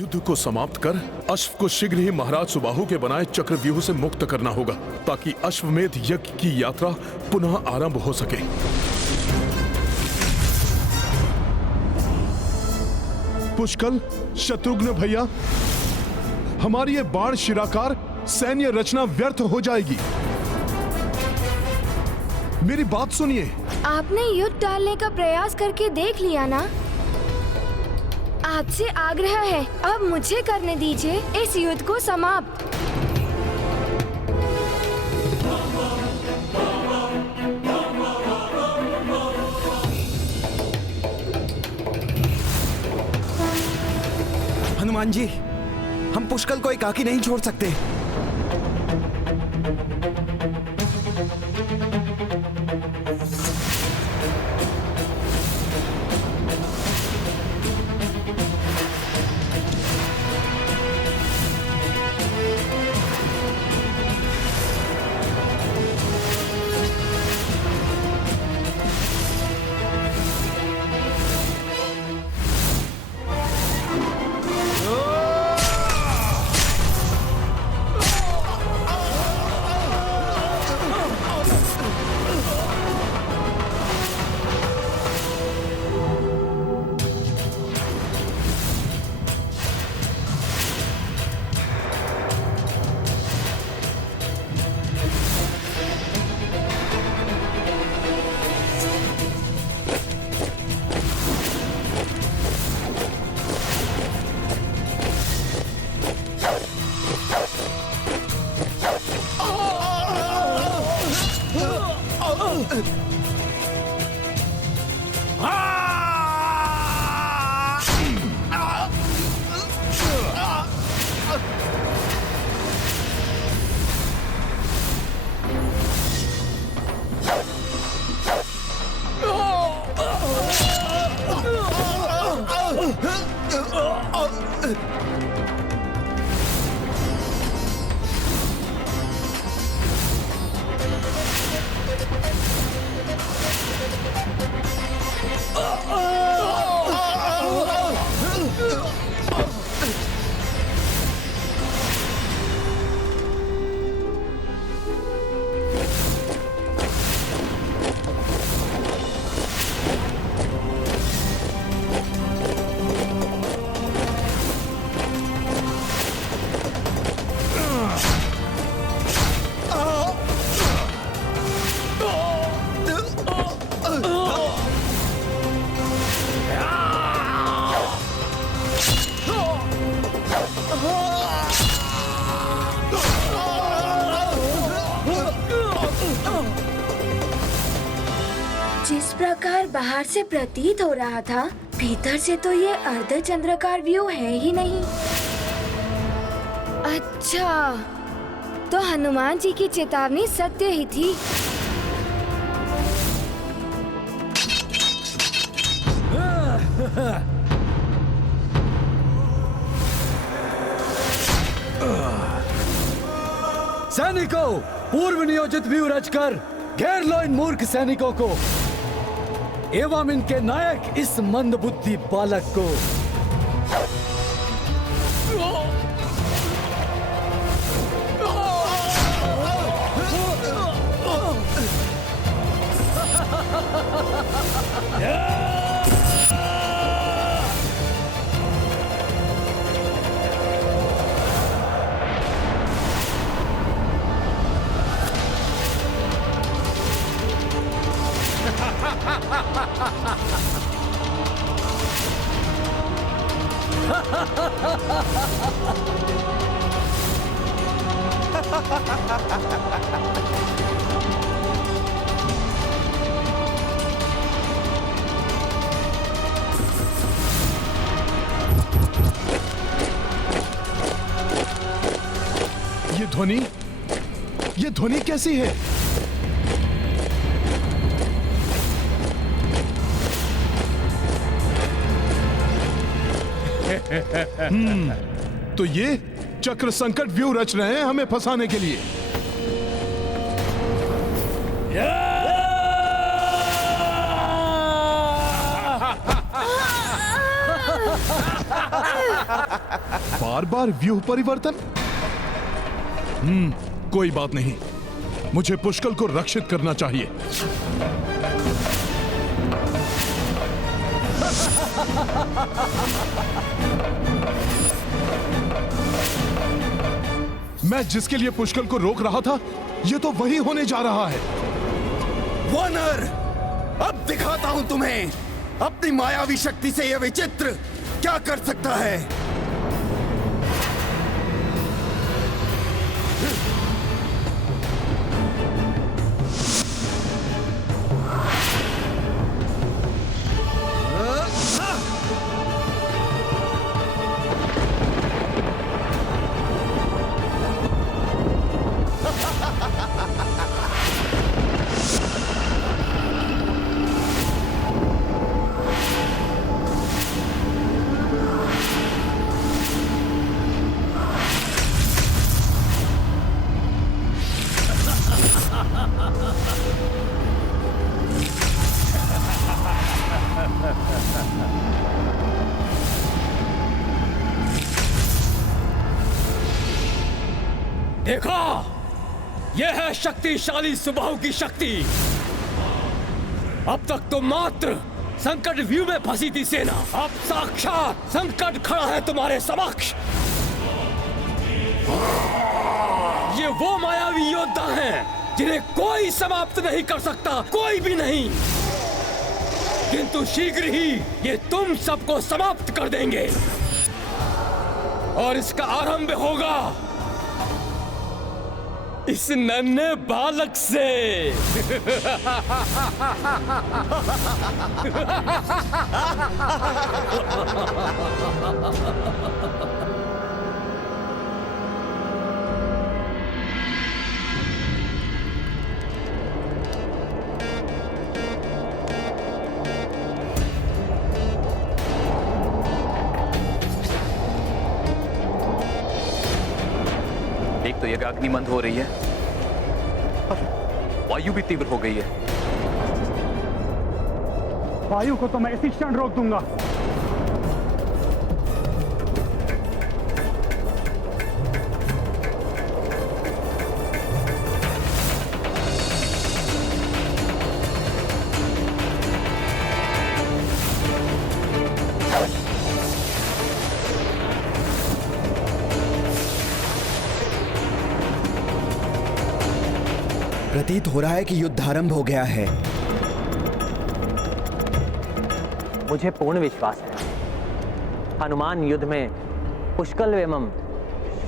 युद्ध को समाप्त कर अश्व को शीघ्र ही महाराज सुबाहु के बनाए चक्रव्यूह से मुक्त करना होगा ताकि अश्वमेध यज्ञ की यात्रा पुनः आरंभ हो सके। पुष्कल, शत्रुघ्न भैया, हमारी ये बाण शिराकार सैन्य रचना व्यर्थ हो जाएगी। मेरी बात सुनिए। आपने युद्ध टालने का प्रयास करके देख लिया ना। आपसे आग्रह है, अब मुझे करने दीजिए इस युद्ध को समाप्त। हनुमान जी, हम पुष्कल को एकाकी नहीं छोड़ सकते। जिस प्रकार बाहर से प्रतीत हो रहा था, भीतर से तो ये अर्धचंद्राकार व्यू है ही नहीं। अच्छा, तो हनुमान जी की चेतावनी सत्य ही थी। सैनिकों, पूर्व नियोजित व्यू रचकर घेर लो इन मूर्ख सैनिकों को एवं इनके नायक इस मंदबुद्धि बालक को। ये ध्वनि कैसी है? तो ये चक्र संकट व्यू रच रहे हैं हमें फंसाने के लिए। बार बार व्यूह परिवर्तन। कोई बात नहीं, मुझे पुष्कल को रक्षित करना चाहिए। मैं जिसके लिए पुष्कल को रोक रहा था, ये तो वही होने जा रहा है। वानर, अब दिखाता हूं तुम्हें अपनी मायावी शक्ति से यह विचित्र क्या कर सकता है। देखो, यह है शक्तिशाली सुबाहु की शक्ति। अब तक तो मात्र संकट व्यू में फंसी थी सेना, अब साक्षात संकट खड़ा है तुम्हारे समक्ष। ये वो मायावी योद्धा हैं जिन्हें कोई समाप्त नहीं कर सकता, कोई भी नहीं। किंतु शीघ्र ही ये तुम सबको समाप्त कर देंगे और इसका आरंभ होगा इस नन्हे बालक से। एक तो यज्ञ अग्निमंद हो रही है और वायु भी तीव्र हो गई है। वायु को तो मैं इसी क्षण रोक दूंगा। प्रतीत हो रहा है कि युद्ध आरंभ हो गया है। मुझे पूर्ण विश्वास है हनुमान युद्ध में पुष्कल एवं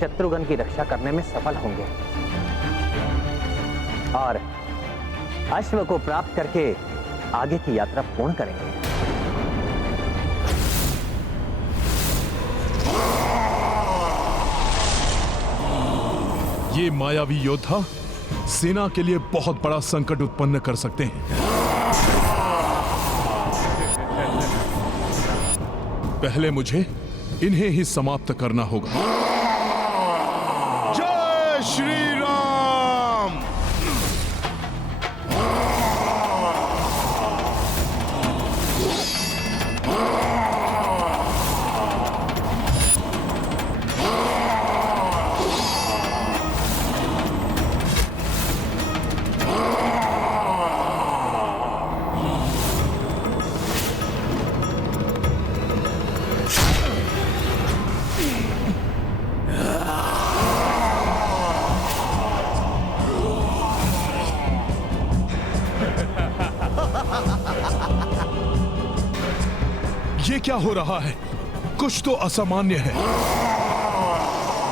शत्रुघ्न की रक्षा करने में सफल होंगे और अश्व को प्राप्त करके आगे की यात्रा पूर्ण करेंगे। ये मायावी योद्धा सेना के लिए बहुत बड़ा संकट उत्पन्न कर सकते हैं। पहले मुझे इन्हें ही समाप्त करना होगा। जय श्री राम। ये क्या हो रहा है? कुछ तो असामान्य है।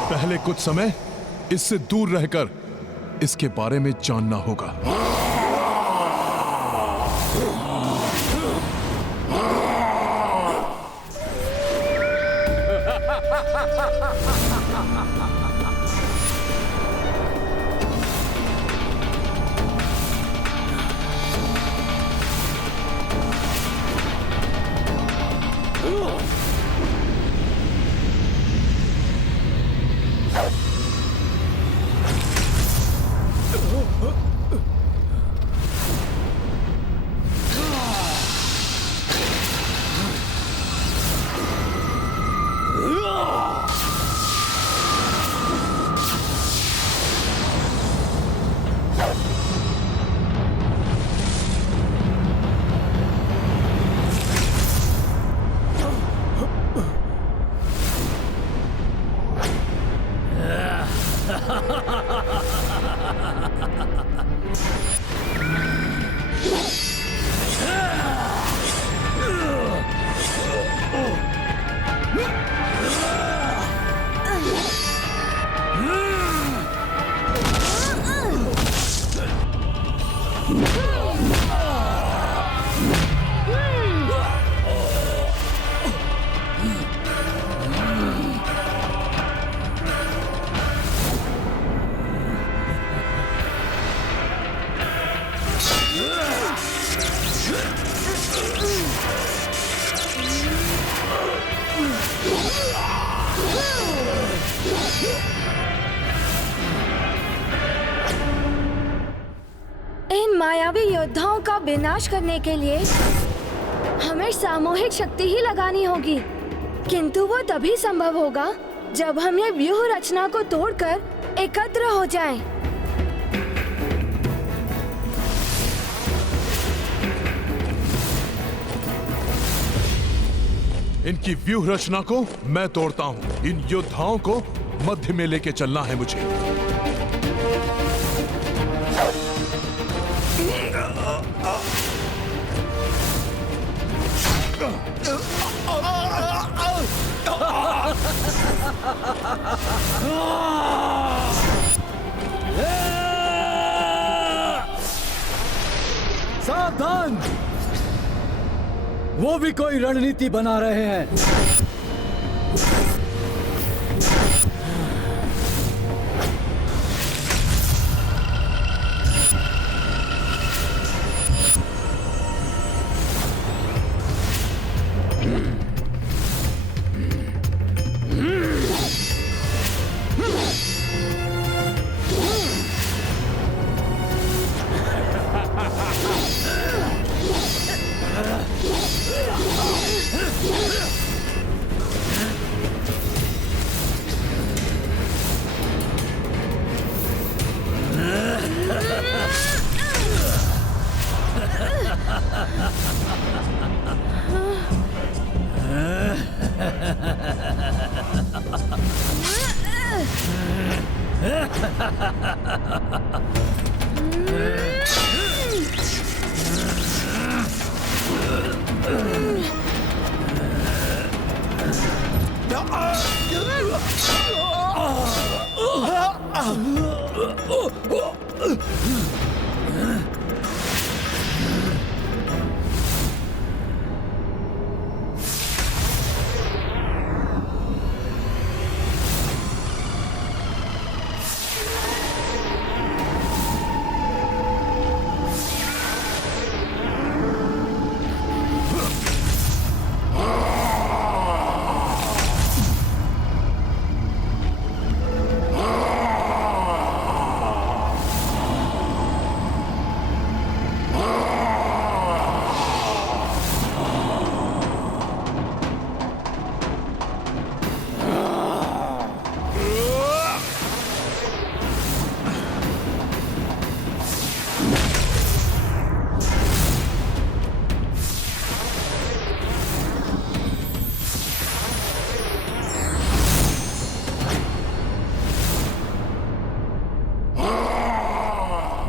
पहले कुछ समय इससे दूर रहकर इसके बारे में जानना होगा। विनाश करने के लिए हमें सामूहिक शक्ति ही लगानी होगी, किंतु वो तभी संभव होगा जब हम ये व्यूह रचना को तोड़कर एकत्र हो जाएं। इनकी व्यूह रचना को मैं तोड़ता हूँ। इन योद्धाओं को मध्य में लेके चलना है मुझे। सावधान! वो भी कोई रणनीति बना रहे हैं।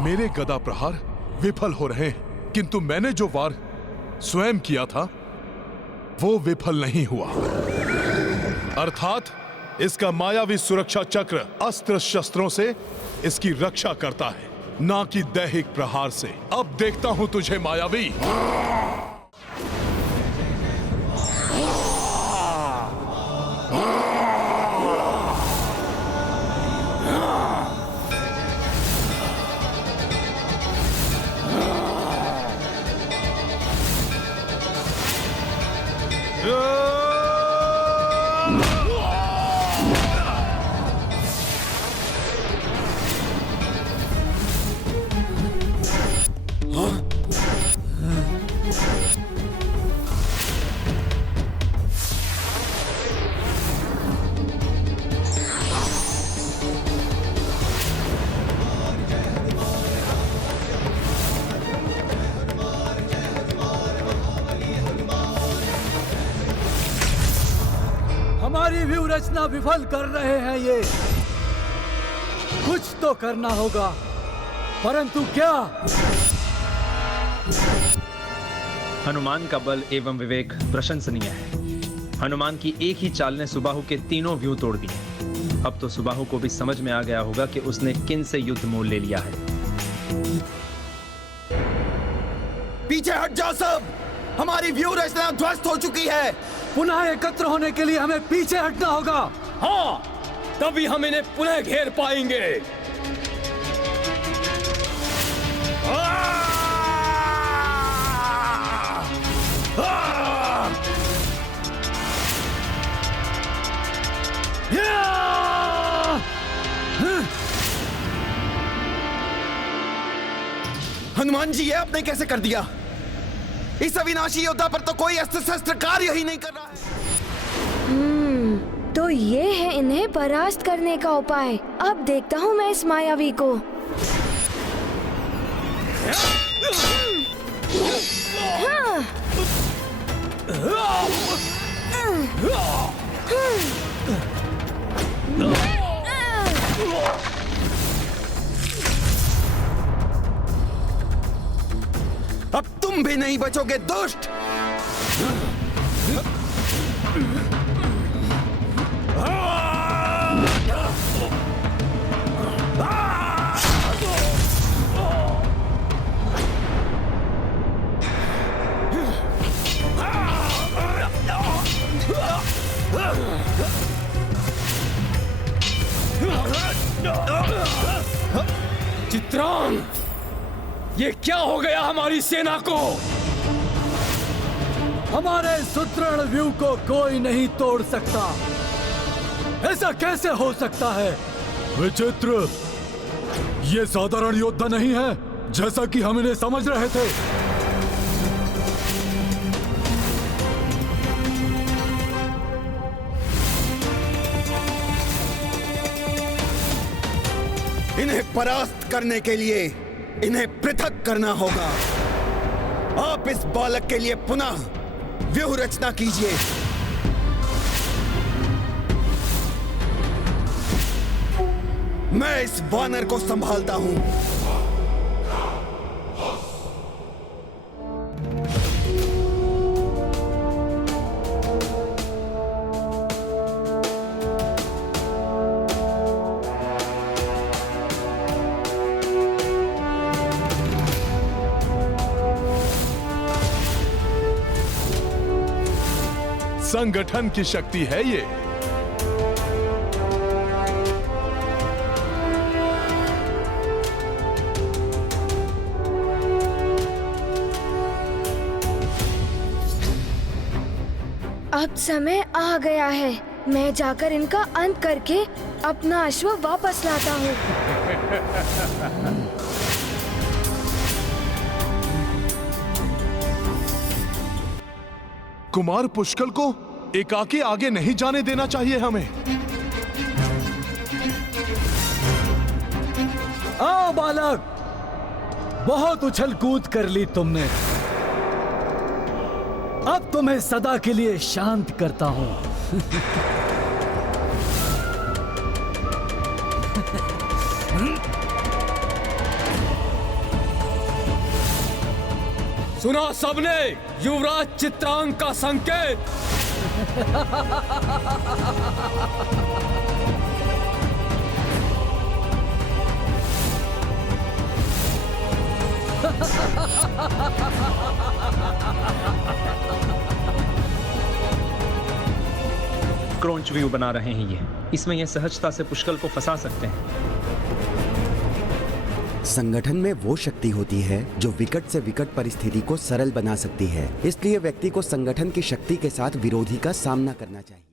मेरे गदा प्रहार विफल हो रहे हैं, किंतु मैंने जो वार स्वयं किया था वो विफल नहीं हुआ। अर्थात इसका मायावी सुरक्षा चक्र अस्त्र शस्त्रों से इसकी रक्षा करता है, ना कि दैहिक प्रहार से। अब देखता हूं तुझे मायावी। हमारी व्यूह रचना विफल कर रहे हैं ये। कुछ तो करना होगा, परंतु क्या? हनुमान का बल एवं विवेक प्रशंसनीय है। हनुमान की एक ही चाल ने सुबाहु के तीनों व्यूह तोड़ दिए। अब तो सुबाहु को भी समझ में आ गया होगा कि उसने किन से युद्ध मोल ले लिया है। पीछे हट जाओ सब! हमारी व्यूह रचना ध्वस्त हो चुकी है। पुनः एकत्र होने के लिए हमें पीछे हटना होगा। हाँ, तभी हम इन्हें पुनः घेर पाएंगे। हनुमान जी, ये आपने कैसे कर दिया? इस अविनाशी योद्धा पर तो कोई अस्त्र शस्त्र कार्य ही नहीं कर रहा है। तो ये है इन्हें परास्त करने का उपाय। अब देखता हूँ मैं इस मायावी को। अब तुम भी नहीं बचोगे दुष्ट। चित्रांग, ये क्या हो गया हमारी सेना को? हमारे सुदृढ़ व्यू को कोई नहीं तोड़ सकता। ऐसा कैसे हो सकता है? विचित्र, ये साधारण योद्धा नहीं है जैसा कि हम इन्हें समझ रहे थे। इन्हें परास्त करने के लिए इन्हें पृथक करना होगा। आप इस बालक के लिए पुनः व्यूह रचना कीजिए। मैं इस वानर को संभालता हूं। संगठन की शक्ति है ये। अब समय आ गया है। मैं जाकर इनका अंत करके अपना अश्व वापस लाता हूँ। कुमार पुष्कल को एकाकी आगे नहीं जाने देना चाहिए हमें। आओ बालक, बहुत उछल कूद कर ली तुमने। अब तुम्हें सदा के लिए शांत करता हूं। सुना सबने युवराज चित्रांग का संकेत। क्रोंच व्यू बना रहे हैं ये। इसमें ये सहजता से पुष्कल को फंसा सकते हैं। संगठन में वो शक्ति होती है जो विकट से विकट परिस्थिति को सरल बना सकती है। इसलिए व्यक्ति को संगठन की शक्ति के साथ विरोधी का सामना करना चाहिए।